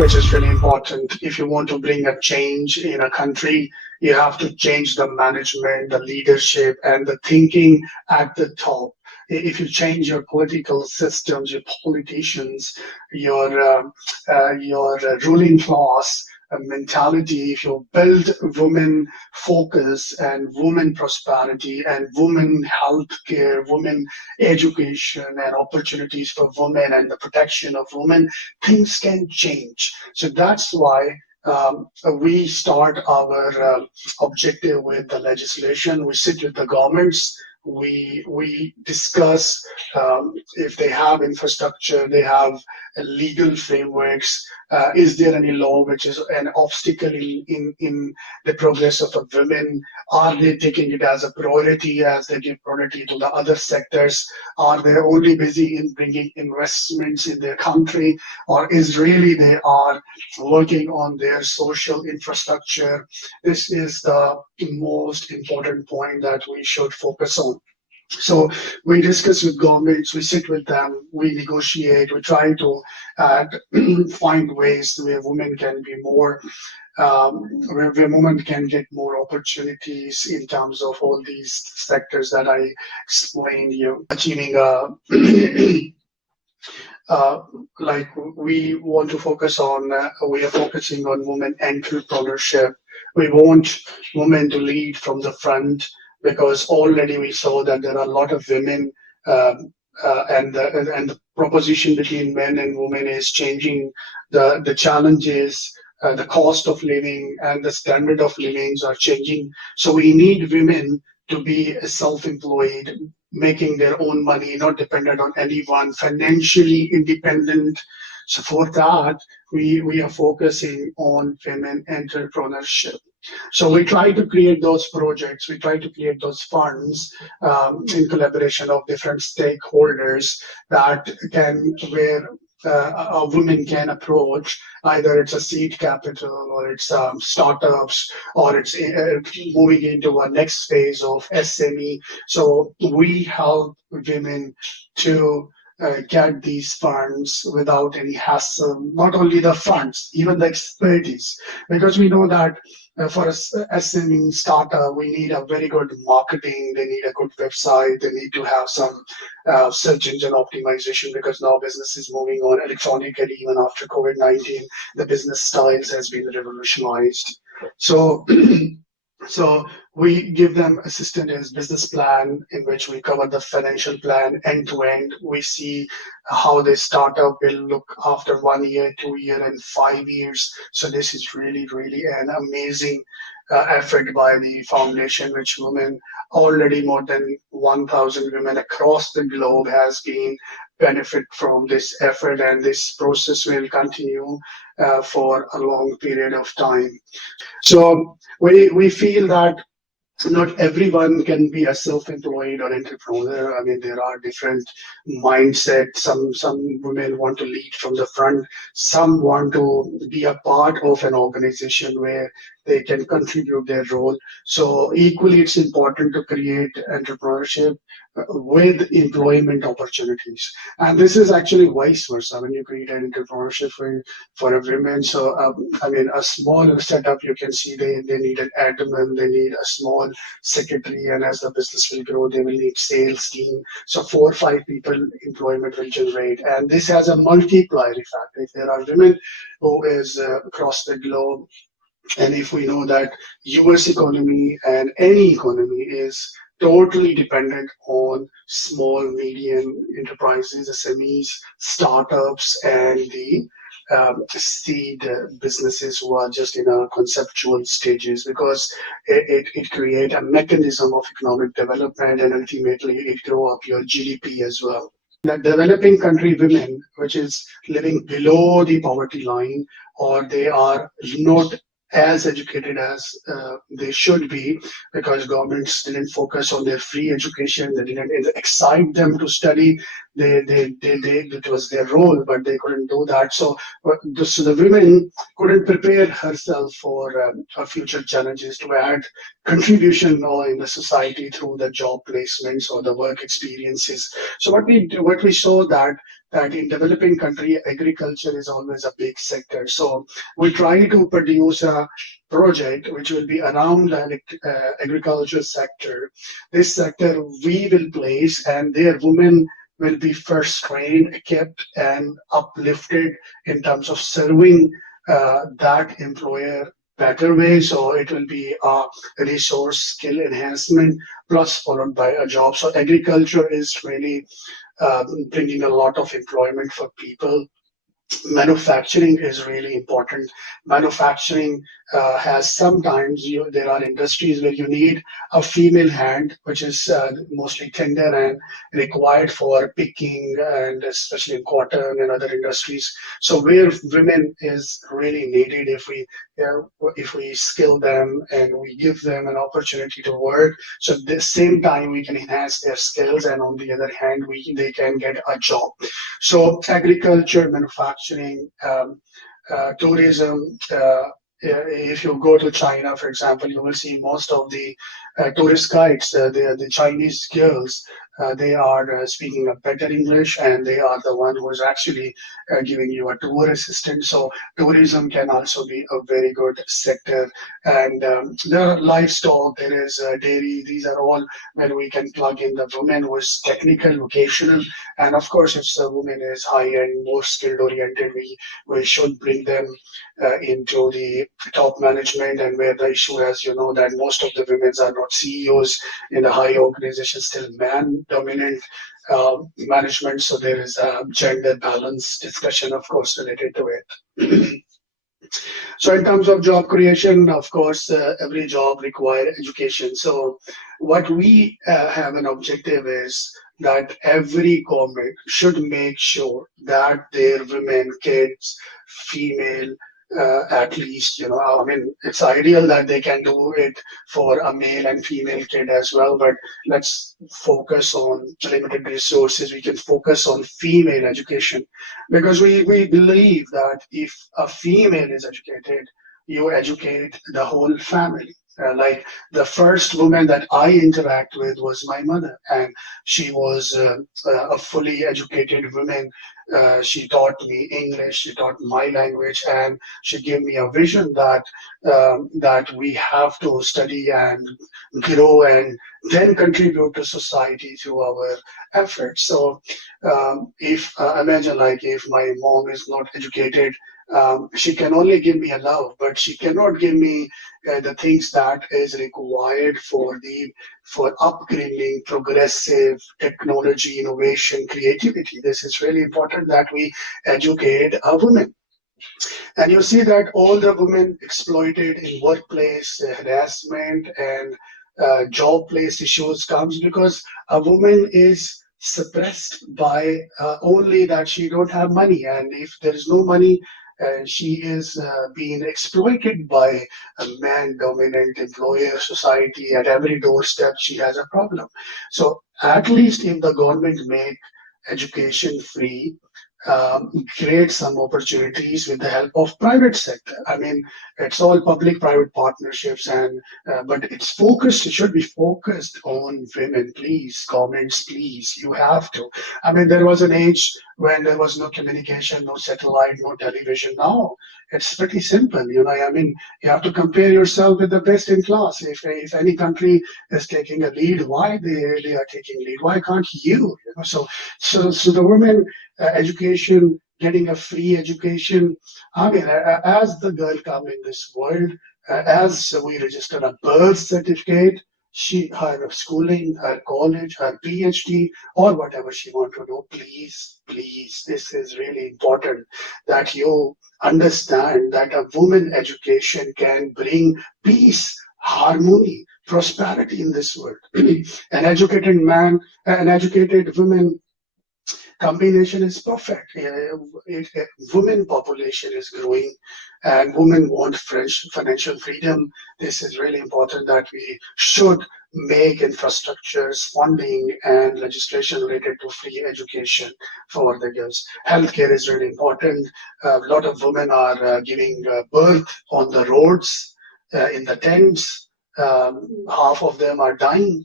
which is really important. If you want to bring a change in a country, you have to change the management, the leadership, and the thinking at the top. If you change your political systems, your politicians, your ruling class mentality, if you build women focus and women prosperity and women health care, women education and opportunities for women and the protection of women, things can change. So that's why we start our objective with the legislation. We sit with the governments. We discuss if they have infrastructure, they have legal frameworks. Is there any law which is an obstacle in the progress of women? Are they taking it as a priority as they give priority to the other sectors? Are they only busy in bringing investments in their country, or is really they are working on their social infrastructure? This is the most important point that we should focus on. So we discuss with governments, we sit with them, we negotiate, we try to find ways where women can be more, where women can get more opportunities in terms of all these sectors that I explained you, achieving like we want to focus on, we are focusing on women entrepreneurship. We want women to lead from the front, because already we saw that there are a lot of women and the proposition between men and women is changing. The challenges, the cost of living and the standard of livings are changing. So we need women to be self-employed, making their own money, not dependent on anyone, financially independent. So for that, we are focusing on women entrepreneurship. So we try to create those projects, we try to create those funds in collaboration of different stakeholders that can, where a woman can approach, either it's a seed capital or it's startups or it's moving into a next phase of SME. So we help women to get these funds without any hassle, not only the funds, even the expertise, because we know that for a SME startup, we need a very good marketing, they need a good website, they need to have some search engine optimization, because now business is moving on electronically. Even after COVID-19, the business styles has been revolutionized. So so we give them assistance as business plan, in which we cover the financial plan end to end. We see how the startup will look after 1 year, 2 years, and 5 years. So this is really, really an amazing effort by the foundation, which women, already more than 1,000 women across the globe has been benefit from this effort, and this process will continue for a long period of time. So we feel that not everyone can be a self-employed or entrepreneur. I mean, there are different mindsets. Some women want to lead from the front. Some want to be a part of an organization where they can contribute their role. So equally, it's important to create entrepreneurship with employment opportunities. And this is actually vice versa when you create an entrepreneurship for a women. So, I mean, a small setup, you can see they need an admin, they need a small secretary, and as the business will grow, they will need sales team. So 4 or 5 people employment will generate. And this has a multiplier effect. If there are women who is across the globe, and if we know that US economy and any economy is totally dependent on small, medium enterprises, SMEs, startups, and the seed businesses who are just in a conceptual stages, because it creates a mechanism of economic development, and ultimately it grow up your GDP as well. The developing country women, which is living below the poverty line, or they are not as educated as they should be, because governments didn't focus on their free education, they didn't excite them to study, it was their role, but they couldn't do that. So the women couldn't prepare herself for her future challenges to add contribution in the society through the job placements or the work experiences. So what we saw that in developing country, agriculture is always a big sector. So we try to produce a project which will be around the agriculture sector. This sector we will place, and their women will be first trained, kept, and uplifted in terms of serving that employer better way. So it will be a resource skill enhancement plus followed by a job. So agriculture is really bringing a lot of employment for people. Manufacturing is really important. Manufacturing has sometimes there are industries where you need a female hand, which is mostly tender and required for picking, and especially in cotton and other industries. So where women is really needed, if we skill them and we give them an opportunity to work, so at the same time we can enhance their skills, and on the other hand they can get a job. So agriculture, manufacturing, tourism. If you go to China, for example, you will see most of the tourist guides, the Chinese girls, they are speaking a better English, and they are the one who is actually giving you a tour assistant. So tourism can also be a very good sector. And there are livestock, there is dairy. These are all where we can plug in the women who is technical, vocational, and of course, if the woman is high-end, more skilled-oriented, we should bring them into the top management. And where the issue, as you know, that most of the women are not CEOs in the high organizations, still man-dominant management. So there is a gender balance discussion, of course, related to it. So in terms of job creation, of course, every job requires education. So what we have an objective is that every government should make sure that their women, kids, female, at least, I mean, it's ideal that they can do it for a male and female kid as well, but let's focus on limited resources. We can focus on female education, because we believe that if a female is educated, you educate the whole family. Like the first woman that I interact with was my mother, and she was a fully educated woman. She taught me English, she taught my language, and she gave me a vision that we have to study and grow and then contribute to society through our efforts. So if imagine, like, if my mom is not educated, she can only give me a love, but she cannot give me the things that is required for upgrading, progressive technology, innovation, creativity. This is really important that we educate our women. And you see that all the women exploited in workplace harassment and job place issues comes because a woman is suppressed by only that she don't have money, and if there is no money, she is being exploited by a man-dominant employer society. At every doorstep, she has a problem. So at least if the government make education free, create some opportunities with the help of private sector. I mean, it's all public-private partnerships, and but it's focused. It should be focused on women. Please, governments, please, you have to. I mean, there was an age when there was no communication, no satellite, no television. Now it's pretty simple. I mean, you have to compare yourself with the best in class. If any country is taking a lead, why they are taking lead? Why can't you? So the women education, getting a free education. I mean, as the girl come in this world, as we register a birth certificate, her schooling, her college, her PhD, or whatever she want to do, please, this is really important that you understand that a woman education can bring peace, harmony, prosperity in this world. An educated man, an educated woman combination is perfect. Women population is growing, and women want financial freedom. This is really important that we should make infrastructures, funding, and legislation related to free education for the girls. Healthcare is really important. A lot of women are giving birth on the roads, in the tents. Half of them are dying.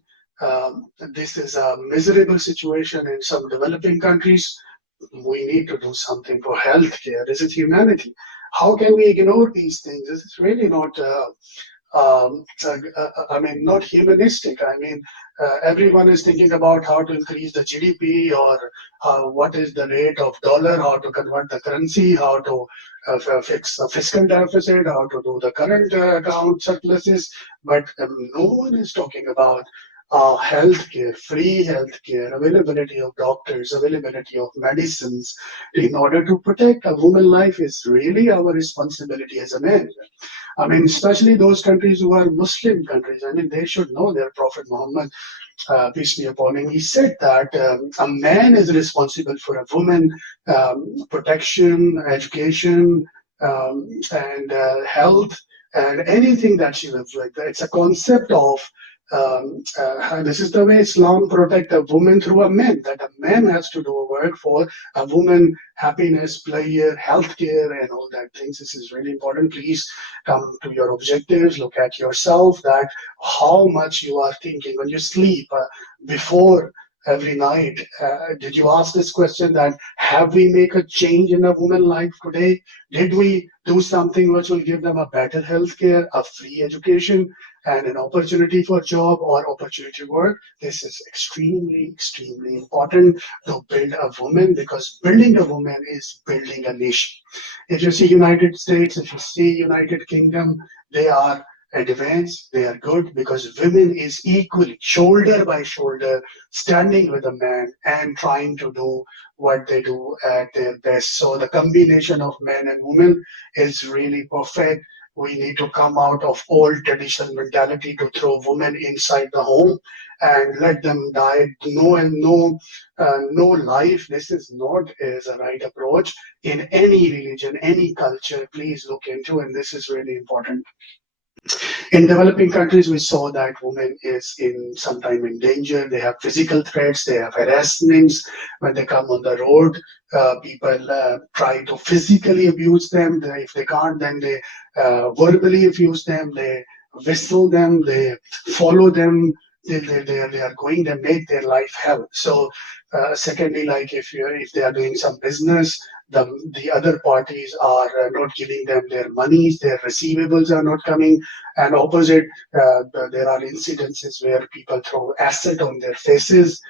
This is a miserable situation in some developing countries. We need to do something for healthcare. This is humanity. How can we ignore these things? This is really not I mean, not humanistic. I mean, everyone is thinking about how to increase the GDP, or what is the rate of dollar, how to convert the currency, how to fix the fiscal deficit, how to do the current account surpluses. But no one is talking about healthcare, free healthcare, availability of doctors, availability of medicines. In order to protect a woman's life is really our responsibility as a man. I mean, especially those countries who are Muslim countries. I mean, they should know their Prophet Muhammad, peace be upon him. He said that a man is responsible for a woman, protection, education, and health, and anything that she lives with. It's a concept of this is the way Islam protect a woman through a man, that a man has to do a work for a woman, happiness, pleasure, healthcare, and all that things. This is really important. Please come to your objectives, look at yourself, that how much you are thinking when you sleep, before every night. Did you ask this question, that have we make a change in a woman's life today? Did we do something which will give them a better healthcare, a free education, and an opportunity for job or opportunity to work? This is extremely, extremely important to build a woman, because building a woman is building a nation. If you see United States, if you see United Kingdom, they are advanced, they are good, because women is equally shoulder by shoulder standing with a man and trying to do what they do at their best. So the combination of men and women is really perfect. We need to come out of old traditional mentality to throw women inside the home and let them die. No life. This is not is a right approach in any religion, any culture. Please look into, and this is really important. In developing countries, we saw that women is in sometime in danger. They have physical threats, they have harassments. When they come on the road, people try to physically abuse them. If they can't, then they verbally abuse them. They whistle them. They follow them. They are going. They make their life hell. So, secondly, like if they are doing some business, the other parties are not giving them their monies, their receivables are not coming, and opposite, there are incidences where people throw acid on their faces.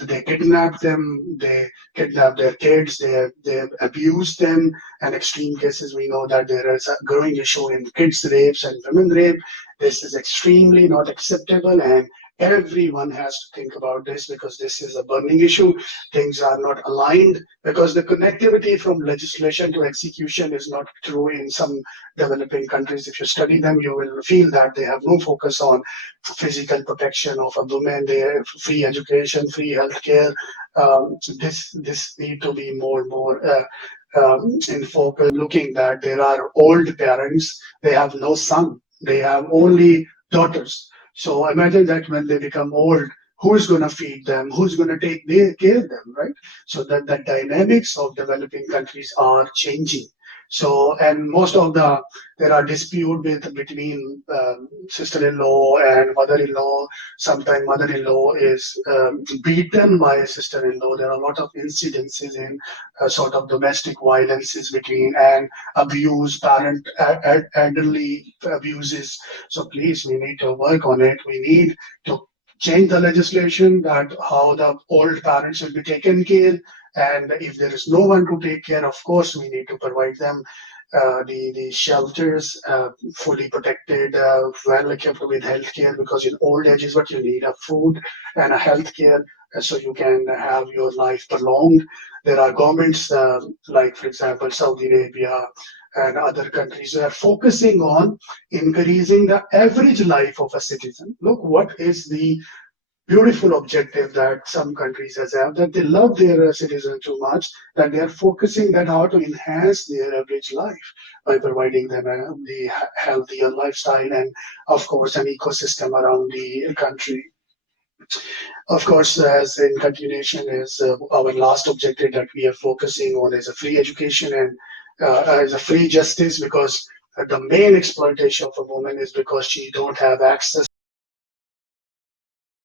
They kidnap them, they kidnap their kids, they abuse them, and extreme cases we know that there is a growing issue in kids rapes and women rape. This is extremely not acceptable, and everyone has to think about this, because this is a burning issue. Things are not aligned, because the connectivity from legislation to execution is not true in some developing countries. If you study them, you will feel that they have no focus on physical protection of a woman, they have free education, free healthcare. This need to be more and more in focus, looking that there are old parents, they have no son, they have only daughters. So imagine that when they become old, who's going to feed them? Who's going to take care of them, right? So that the dynamics of developing countries are changing. So, and most of there are dispute between sister-in-law and mother-in-law. Sometimes mother-in-law is beaten by sister-in-law. There are a lot of incidences in sort of domestic violences between, and abuse, parent, elderly abuses. So please, we need to work on it. We need to change the legislation, that how the old parents will be taken care. And if there is no one to take care, of course, we need to provide them the shelters, fully protected, well equipped with healthcare, because in old age is what you need, a food and a healthcare, so you can have your life prolonged. There are governments like, for example, Saudi Arabia and other countries who are focusing on increasing the average life of a citizen. Look, what is the beautiful objective that some countries has have, that they love their citizens too much, that they are focusing that how to enhance their average life by providing them the healthier lifestyle and of course an ecosystem around the country. Of course, as in continuation is our last objective that we are focusing on is a free education and as a free justice, because the main exploitation of a woman is because she don't have access